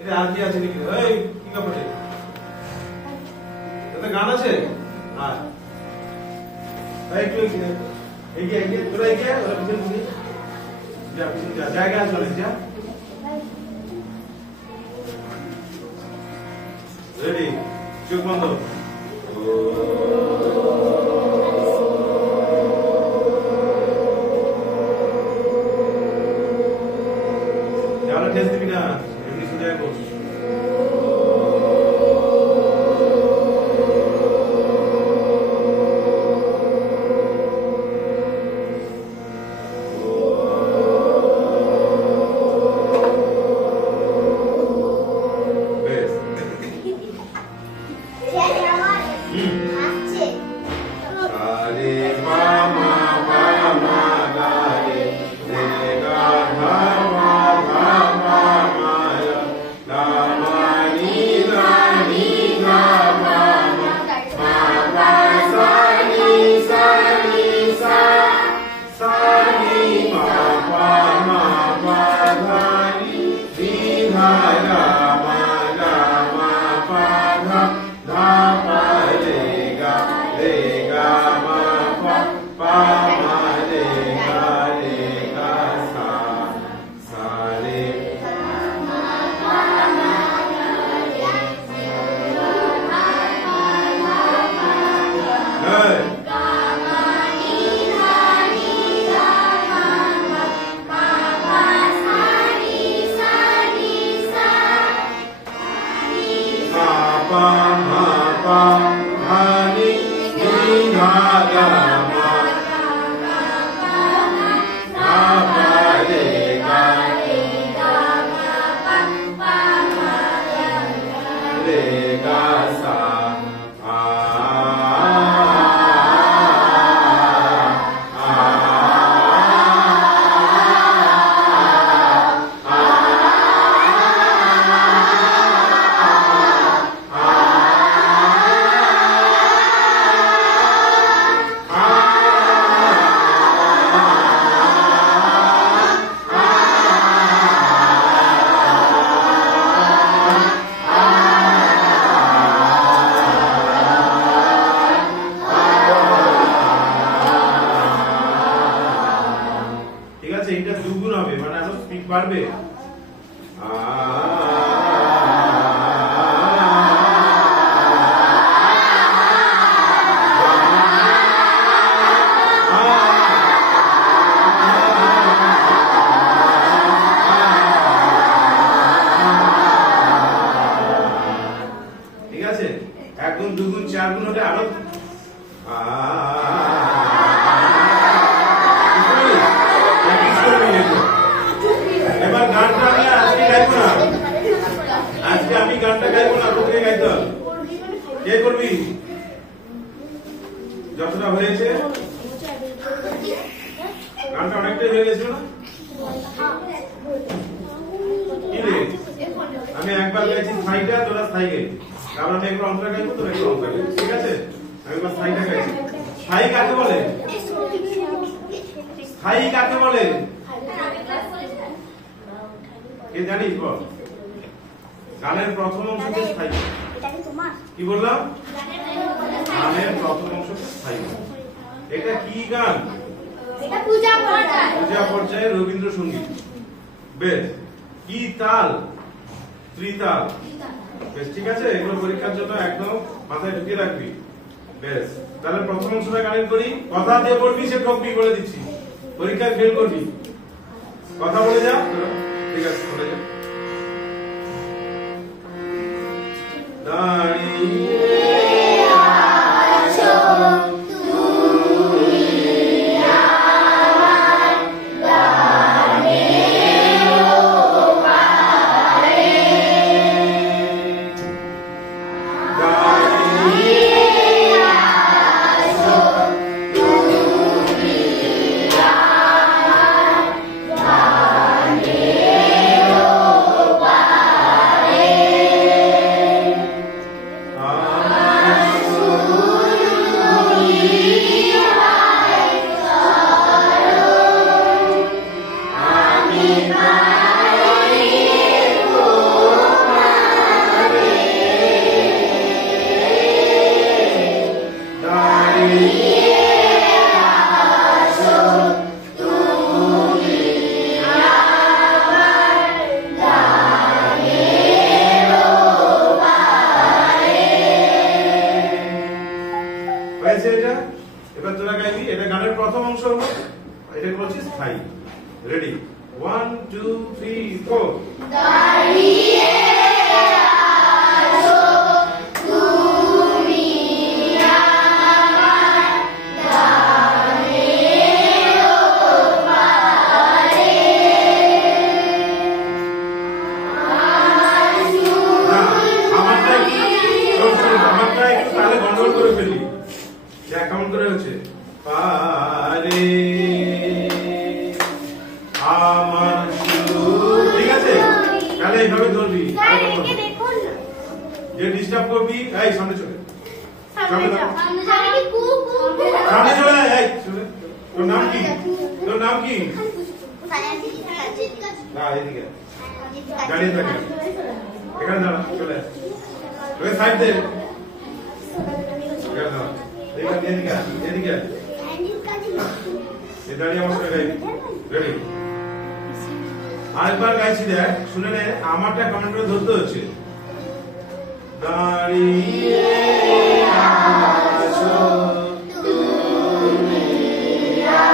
এটা আর কি আছে নাকি? এই কি কাপড়ে? এটা গান আছে? হ্যাঁ। এই একটু এগিয়ে তোরা এগিয়ে ওরা পিছনে তুমি যা পিছনে যা জায়গা আছে অনেক যা। রেডি, চোখ বন্ধ। যারা টেস্ট দিবি না এমনি সোজা বল। এটা দুগুণ হবে মানে আরো স্পিড বাড়বে। ঠিক আছে, একগুণ দুগুণ চারগুণ হলে আরো এবার গানটা আমি আজকে গাইবো না, আজকে আমি গানটা গাইবো না, তোকে গাইতে হবে। কে করবি? যতটা হয়েছে গানটা অনেকটাই হয়ে গেছিল না? কি রে, আমি একবার গাইছি সাইটা, তোরা সাই গাইবি, আবার আমি একবার অন্তরা গাইবো, তোরা একবার অন্তরা গাইবি। ঠিক আছে, আমি একবার সাইটা গাইছি। সাই কাকে বলে? সাই কাকে বলে কে জানিস বল? গানের প্রথম অংশকে স্থায়ী। কি বললাম? গানের প্রথম অংশকে স্থায়ী। এটা কি গান? এটা পূজা পর্যায়। পূজা পর্যায়ে রবীন্দ্রসঙ্গীত। বেশ, কি তাল? ত্রিতাল। বেশ, ঠিক আছে, এগুলো পরীক্ষার জন্য একদম মাথায় ঢুকিয়ে রাখবি। বেশ, তাহলে প্রথম অংশটা গানের করি। কথা দিয়ে পড়বি, সে ঠকবি বলে দিচ্ছি, পরীক্ষায় ফেল করবি। কথা বলে যা। ঠিক আছে, বলে যা। দাঁড়িয়ে আছো তুমি আমার গানের ওপারে, দাঁড়িয়ে আছো তুমি আমার গানের রেডি 1 2 3 4 দাঁড়িয়ে আছো তুমি আমার গানের ওপারে আমারটা একটু তাহলে গন্ডগোল করে ফেলি কেমন করে হচ্ছে পারে আমার সুর ঠিক আছে তাহলে এইভাবে ধরবি যে ডিস্টার্ব করবি এই সামনে চলে সামনে চলে এই তোর নাম কি না এদিকে গাড়ি থাকে এখানে দাঁড়া চলে ওই সাইড দে এখানে দাঁড়া এদিকে এই দাঁড়িয়ে আমার সঙ্গে রেডি আরেকবার গাইছি দেখ শুনে নে আমারটা কমেন্ট করে ধরতে হচ্ছে দাঁড়িয়ে আছো তুমি আমার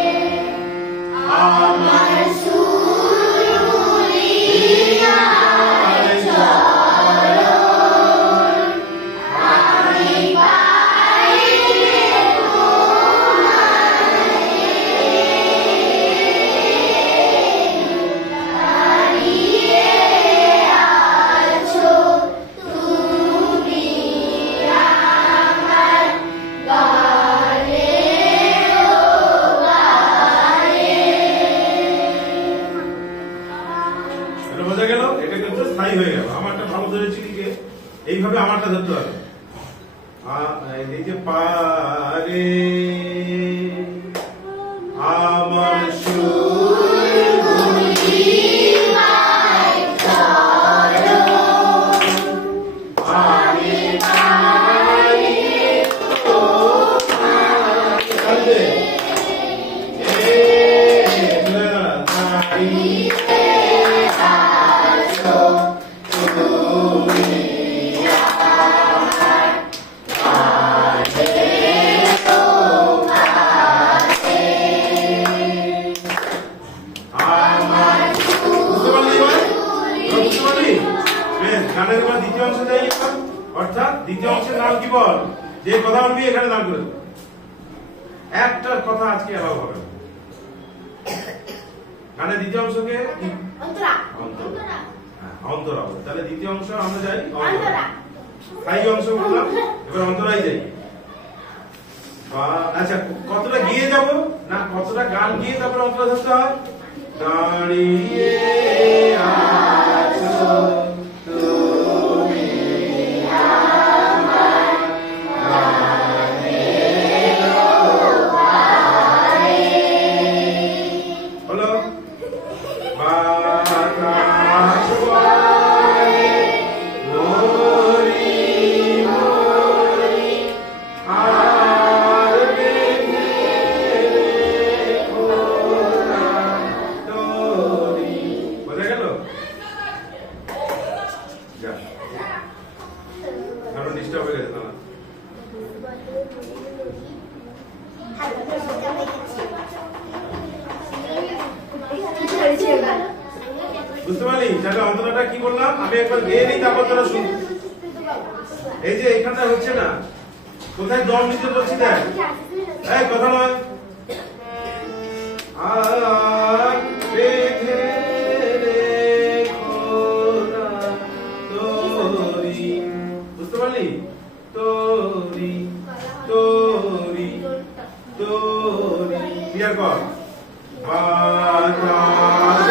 গানের ওপারে আমার সুরগুলি এইভাবে আমারটা ধরতে হবে এই যে পারে আমার সুরগুলি আমি পাই তোমারে দ্বিতীয় অংশ যাই অর্থাৎ দ্বিতীয় অংশের নাম কি বল যে কথা বলবি এখানে নাম করে দেবো একটার কথা আজকে অ্যালাউ হবে গানের দ্বিতীয় অংশকে অন্তরা হবে তাহলে দ্বিতীয় অংশ আমরা যাই স্থায়ী অংশ বললাম এবার অন্তরাই যাই আচ্ছা কতটা গিয়ে যাব না কতটা গান গিয়ে তারপরে অন্তরা ধরতে হয় দাঁড়িয়ে আছো বুঝতে পারলি তাহলে অন্তরাটা কি বললাম আমি একবার গেয়ে নিই তারপর তোরা শুন এই যে এখানটা হচ্ছে না কোথায় দম নিতে বলছি দেখ এই কথা নয় আর বেঁধে রেখো না তোরি বুঝতে পারলি তোরি তোরি তোরি ক্লিয়ার কর বাতাস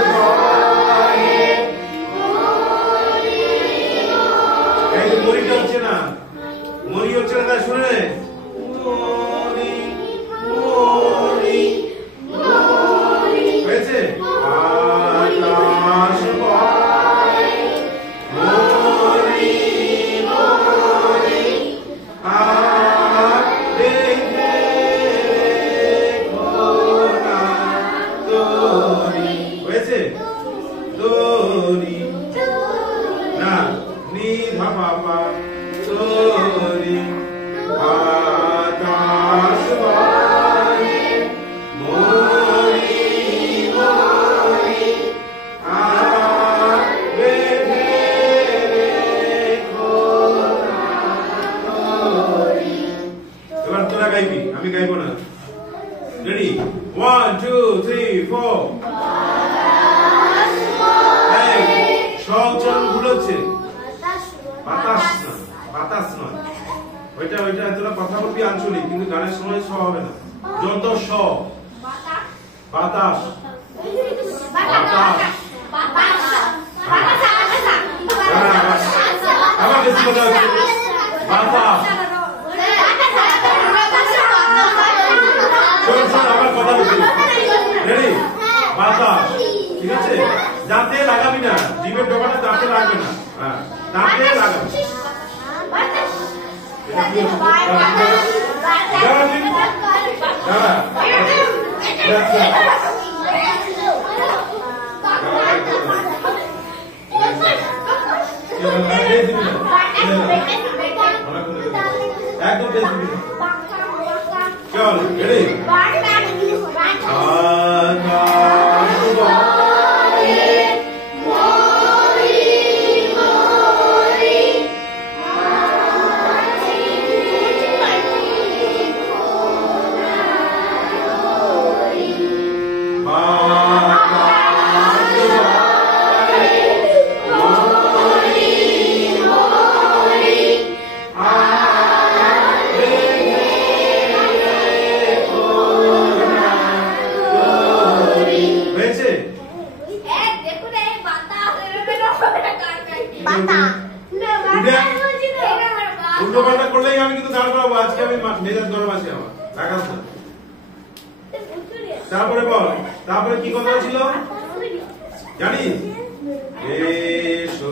এবার তোরা গাইবি, আমি গাইবো না। রেডি? 1 2 3 4 এই সচল গুলোছে বাতাস না, বাতাস না, ওইটা তোরা কথা বলবি আঞ্চলিক, কিন্তু গানের সময় স হবে না। যত স বাতাস আবার বেশি কথা হচ্ছে বাতাস। আবার কথা বলছি। রেডি? বাতাস। ঠিক আছে? দাঁতে লাগাবি না, জিভের ডগাটা দাঁতে লাগবে না। হ্যাঁ, দাঁতে লাগাবি। একদম চল রেডি? উল্টোপাল্টা করলেই আমি কিন্তু দাঁড় করাবো। আজকে আমি মেজাজ গরম আছে আমার, রাখাস না। তারপরে বল, তারপরে কি কথা ছিল জানিস? এসো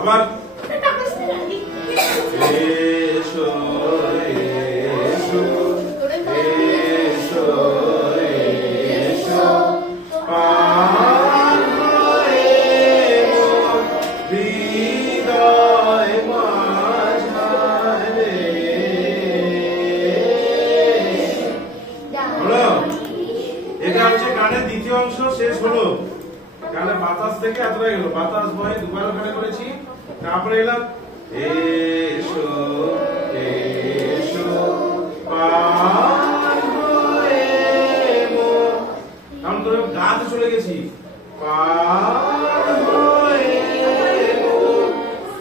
আবার এসো এসো এসো এসো পার হৃদয় মাঝারে। হলো? এটা হচ্ছে গানের দ্বিতীয় অংশ শেষ হলো। গানে বাতাস থেকে এতটাই গেল, বাতাস বয়ে দুবার ওখানে করেছি। তারপরে এলাম এসো এসো পার হয়ে মোর, কারণ তোর গাতে চলে গেছি। পার হয়ে মোর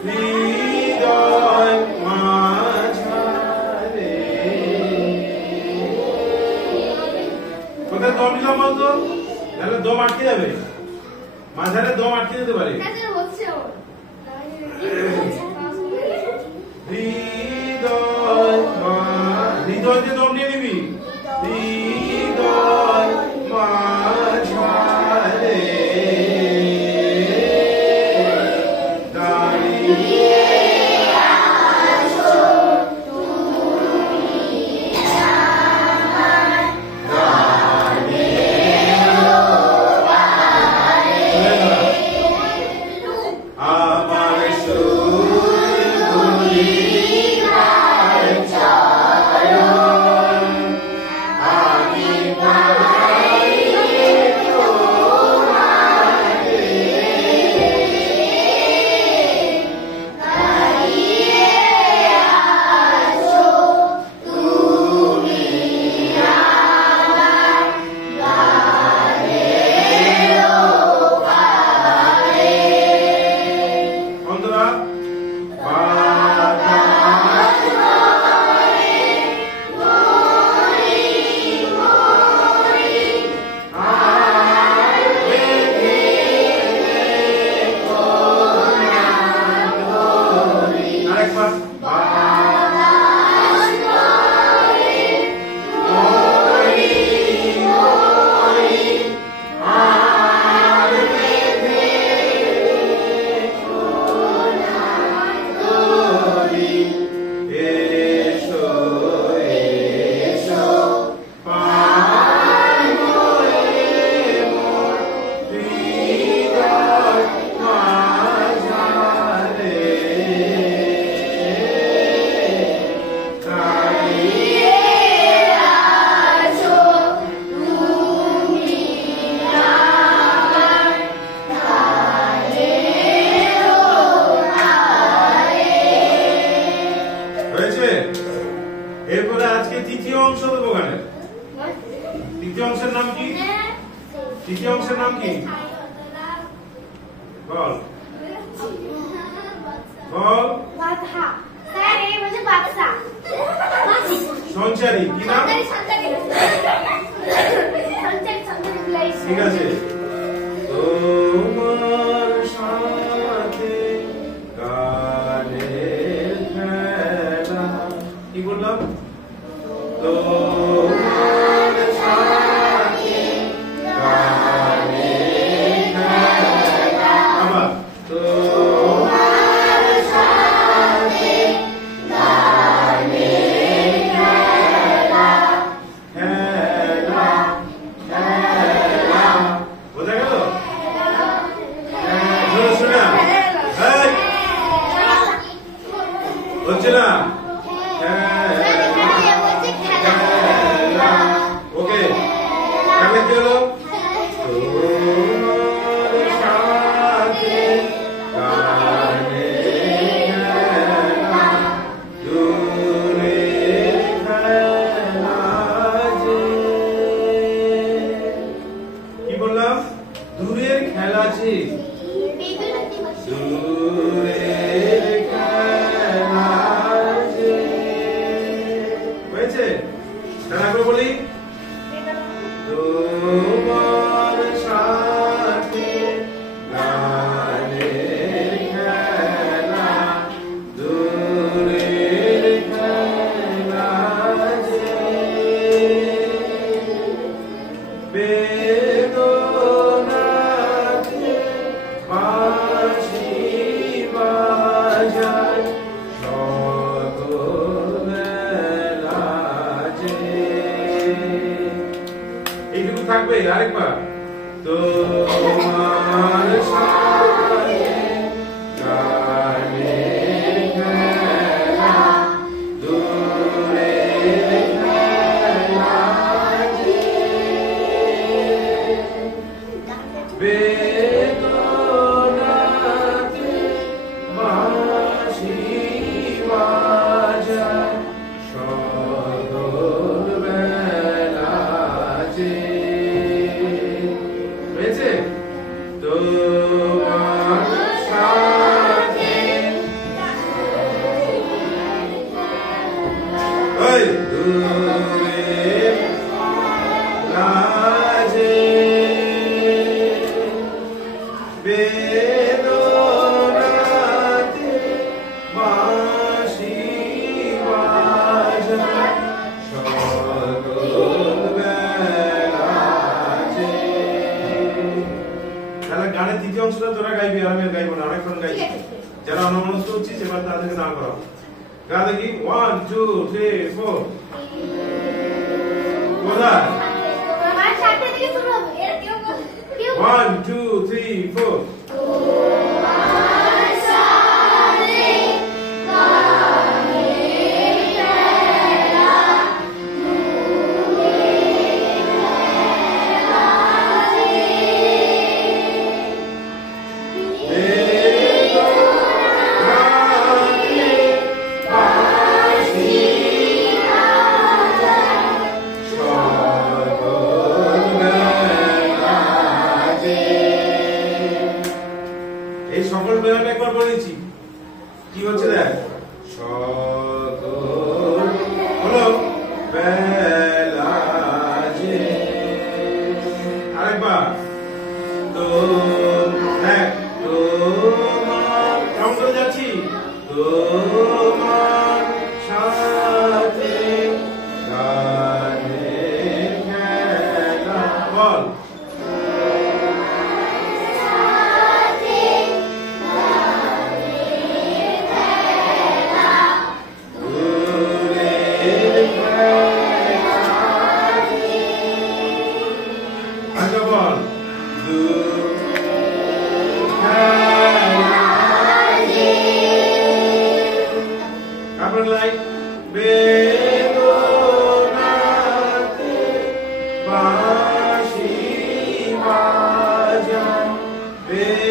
হৃদয় মাঝারে। কোথায় দম নিলাম বলতো? তাহলে দম আটকে যাবে, মাঝারে দম আটকে যেতে পারে। হৃদয় দিয়ে দম নিয়ে নিবি। হৃদয় মাঝারে দাঁড়িয়ে আমার সুর তৃতীয় অংশের নাম কি? বল বল। বাদশা স্যার এই বলছে বাদশা সঞ্চারী কি নাম? সঞ্চারী ঠিক আছে। তোমার সাথে গানের খেলা কি বললাম? তোমার সাথে গানের খেলা আবার তোমার সাথে গানের খেলা খেলা খেলা বোঝা গেল? শোনা হচ্ছে না ওকে তাহলে কি হলো? তোমার সাথে গানের খেলা দূরের খেলা যে কি বললাম? দূরের খেলা যে দূরের খেলা যে হয়েছে। তাহলে আগে বলি তোমার সাথে গানের খেলা দূরের খেলা যে বেদনাতে বাঁশি বাজায় সকালবেলা যে এইটুকু থাকবে। আরেকবার তোমার সাথে গানের খেলা দূরের খেলা যে বেদনাতে বাঁশি বাজায় সকালবেলা যে হয়েছে। তোমার সাথে ওই দূরের লাজে বেদনাতে বাঁশি বাজায় সকালবেলা যে। তাহলে গানের তৃতীয় অংশটা তোরা গাইবি, আর আমি আর গাইবো না, অনেকক্ষণ গাইবি। যারা অনমনস্ক হচ্ছিস এবার তাদেরকে না করা গা দেখি 1 2 3 4 কোথায়? 1 2 3 4 এই সকল বেলাটা একবার বলেছি কি হচ্ছে দেখ সকল হলো বেলা যে। আরেকবার তো দেখ তোমার কেমন করে যাচ্ছি তোমার সাথে গানের খেলা বল বেদনাতে বাঁশি বাজায় বেদনাতে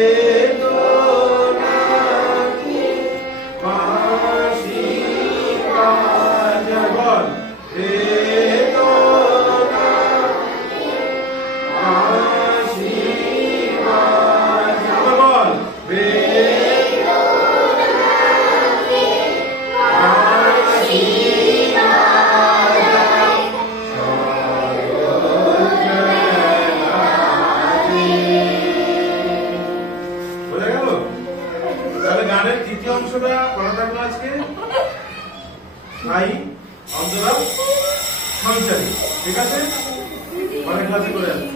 বাঁশি বাজায় বল বেদনাতে বাঁশি অংশটা পড়া থাকলো আজকে স্থায়ী অন্তরা সঞ্চারী। ঠিক আছে, পরের ক্লাসে করে আসছি।